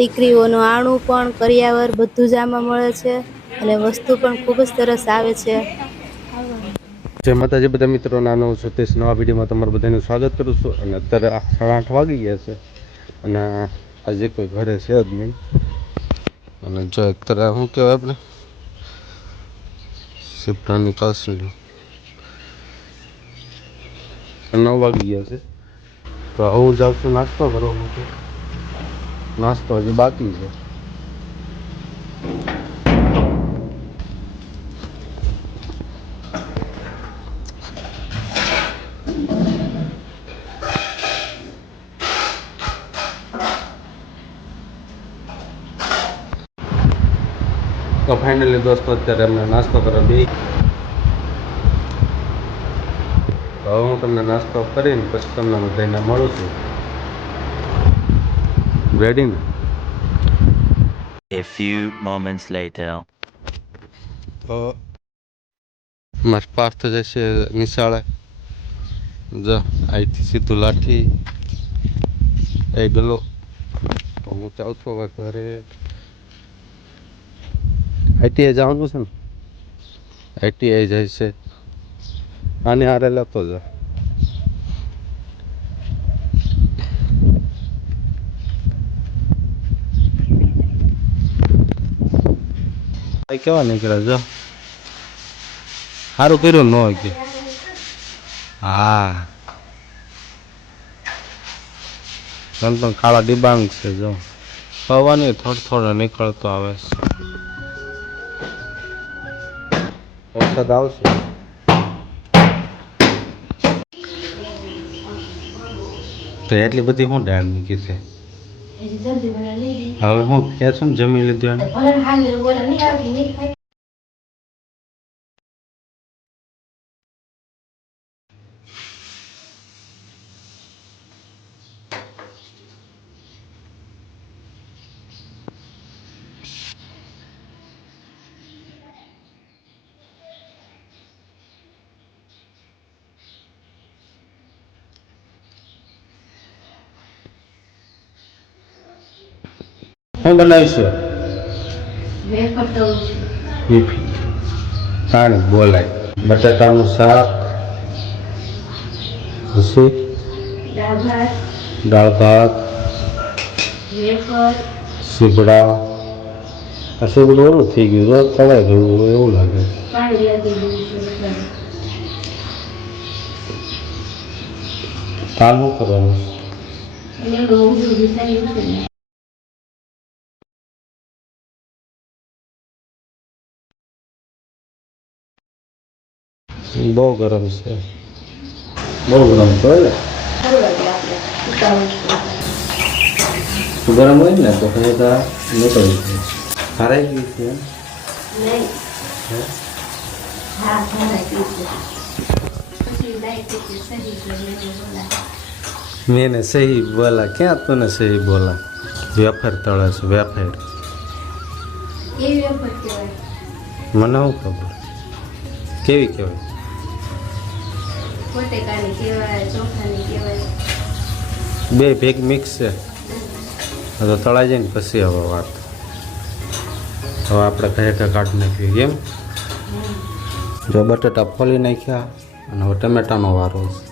દીકરીઓનું આણું પણ, કરિયાવર બધું જ આમાં મળે છે અને વસ્તુ પણ ખૂબ જ સરસ આવે છે. જય માતાજી, બધા મિત્રો નાનો સતીશ. નવા વિડીયોમાં તમારું બધાનું સ્વાગત કરું છું. અને અત્યારે સાડા આઠ વાગી ગયા છે. અને આજે કોઈ ઘરે છે જ નહીં. અને જો અત્યારે શું કહેવાય આપણે? સિપ્રાની કાસલી. નવ વાગી ગયા છે. તો હું જાઉં છું નાસ્તો કરવા માટે. નાસ્તો હજી બાકી છે. તો ફાઇનલી દોસ્તો અત્યારે અમને નાસ્તો કરવા બે હવે હું તમને નાસ્તો કરીને પછી તમને બધાને મળું છું. રેડી ને A few moments later. તો મારે પાર્થ જશે નિશાળે જો અહીંથી સીધું લાઠી એ ગલો. તો હું જાઉં છું હવે ઘરે. આઈટીઆઈ જવાનું છે ને? આઈટીઆઈ જાય છે. આને હારે લેતો જા. કેવા નીકળ્યા જો સારું કર્યું ન હોય કે હા તને પણ કાળા ડિબાંગ છે જો પવાની થોડો થોડો નીકળતો આવે છે વરસાદ આવશે તો એટલી બધી શું ડાળ મૂકી છે હવે હું ક્યાં છું જમી લીધું શું બનાવીશું? પાણી બોલાય. બટાટાનું શાક પછી દાળ ભાત સીબડા. આ સીબડું ઓલું થઈ ગયું રોજ તળાઈ ગયું એવું લાગે. શું કરવાનું? બહુ ગરમ છે બહુ ગરમ તો ને ગરમ હોય ને તો પછી તો નીકળી જાય ખારાઈ ગઈ છે એમ? મેને સહી બોલા ક્યાં તને સહી બોલા વેફર તળે છે વેફર મને શું ખબર કેવી કહેવાય બટેકાની કહેવાય ચોખાની કહેવાય. બે ભેગ મિક્સ છે. તો તળાઈ જાય ને પછી હવે વાત. હવે આપણે કહે કે કાઢી નાખીએ કેમ? જો બટેટા ફોલી નાખ્યા અને હવે ટમેટાનો વારો છે.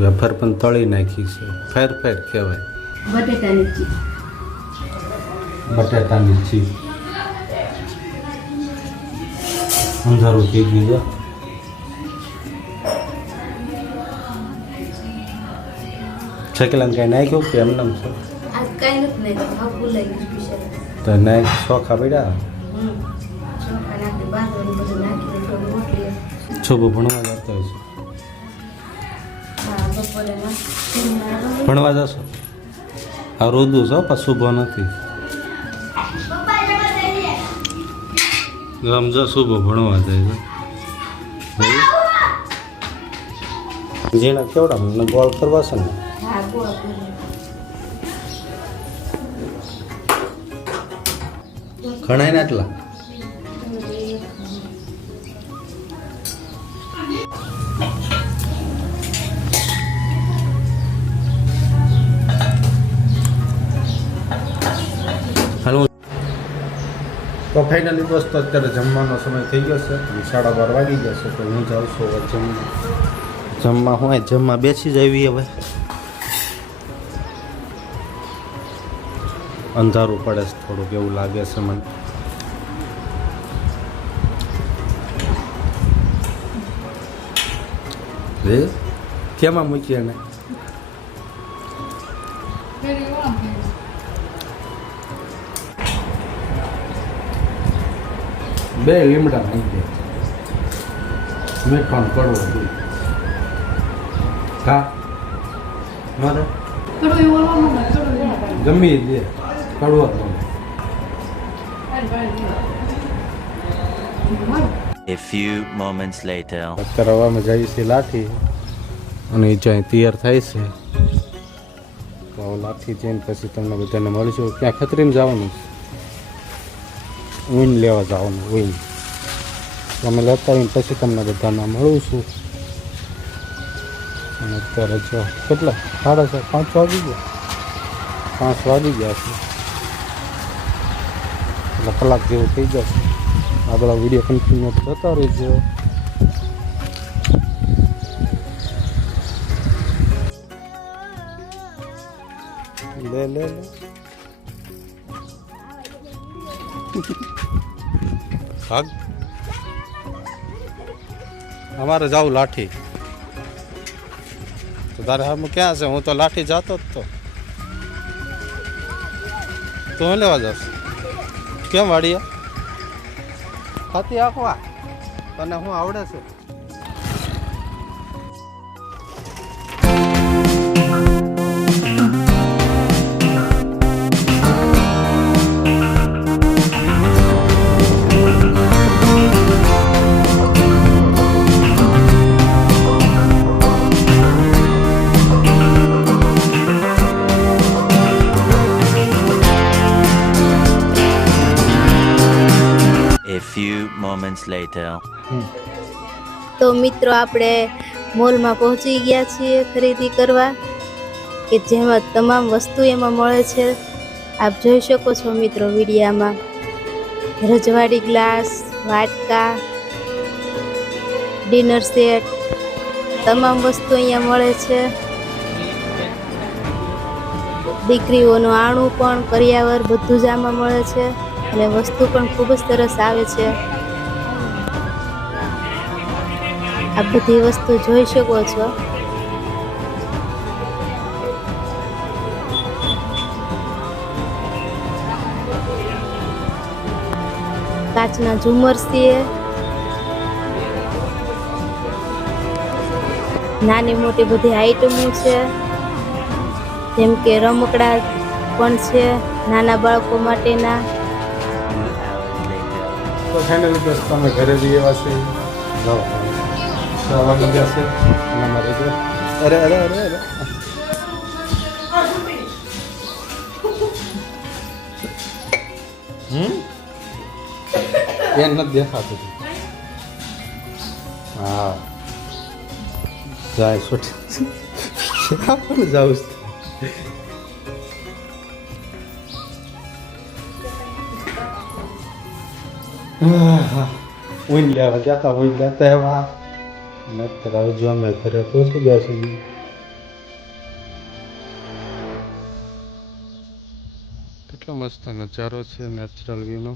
વેફર પણ તળી નાખી છે. ફેર ફેર કહેવાય. બટેટાની ચીપ. બટેટાની ચીજ અંધારું થઈ ગયું છે. છકેલાને કાંઈ નાખ્યું કે એમને તો નાખ ચોખા પડ્યા? છોકરો ભણવા જતો હોય છે. ભણવા જશો? આ રોદું છો પણ શુભો નથી. સમજો શુભો ભણવા જાય છે. જેના કેવડા મને ગોળ કરવા છે ને? ઘણા એટલા તો ફાઇનલી દોસ્તો, અત્યારે જમવાનો સમય થઈ ગયો છે સાડા બાર વાગી ગયા છે, તો હું જાઉં છું હવે જમવા. જમવા હોય જમવા બેસી જ આવી હવે. અંધારું પડે છે, થોડુંક એવું લાગે છે મને. રે કેમાં મૂકીએ એને? બે લીમડા નાખી દે. મીઠાણ કડવો હા મારે? ગમી દે. કડવો A few moments later. અત્યારે હવામાં જઈએ છીએ લાઠી અને એ જ્યાં તૈયાર થાય છે તો લાઠી જઈને પછી તમને બધાને મળીશું. ક્યાં ખતરીને જવાનું છે? ઊન લેવા જવાનું, ઊન. તમે લેતા આવીને પછી તમને બધાને મળું છું. અને અત્યારે જો, કેટલા? સાડા ચાર પાંચ વાગી ગયા. પાંચ વાગી ગયા છે. એટલે કલાક જેવું થઈ જશે. આગળ વીડિયો કન્ટિન્યુ જતા રહેજો. લે લે લે. ભાગ? અમારે જાવું લાઠી. તો તારે હમ ક્યાં છે હું તો લાઠી જાતો જ તો. તું લેવા જાસ કેમ વાડીયા ખાતી આખવા તને હું આવડે છે? Later. તો મિત્રો આપણે મોલમાં પહોંચી ગયા છીએ ખરીદી કરવા કે જેમાં તમામ વસ્તુ એમાં મળે છે. આપ જોઈ શકો છો મિત્રો વિડીયામાં. રજવાડી ગ્લાસ વાટકા ડિનર સેટ તમામ વસ્તુ અહીંયા મળે છે. દીકરીઓનું આણું પણ કરિયાવર બધું જ આમાં મળે છે. અને વસ્તુ પણ ખૂબ જ સરસ આવે છે. આ બધી વસ્તુ જોઈ શકો છો. કાચના ઝુમર છે નાની મોટી બધી આઈટમો છે. જેમ કે રમકડા પણ છે નાના બાળકો માટેના. તો ફેમિલી તમે ઘરે જઈ એવા વાગી જશે અરે અરે અરે અરે હમ એ નથી દેખાતું હા જાય છોટ આપણને છે ઊન લેવા હતા ઊન લેતા એવા નતર તળાવ જોવા અમે ઘરે પહોંચી ગયા છીએ કેટલો મસ્ત નજારો છે નેચરલ વ્યૂનો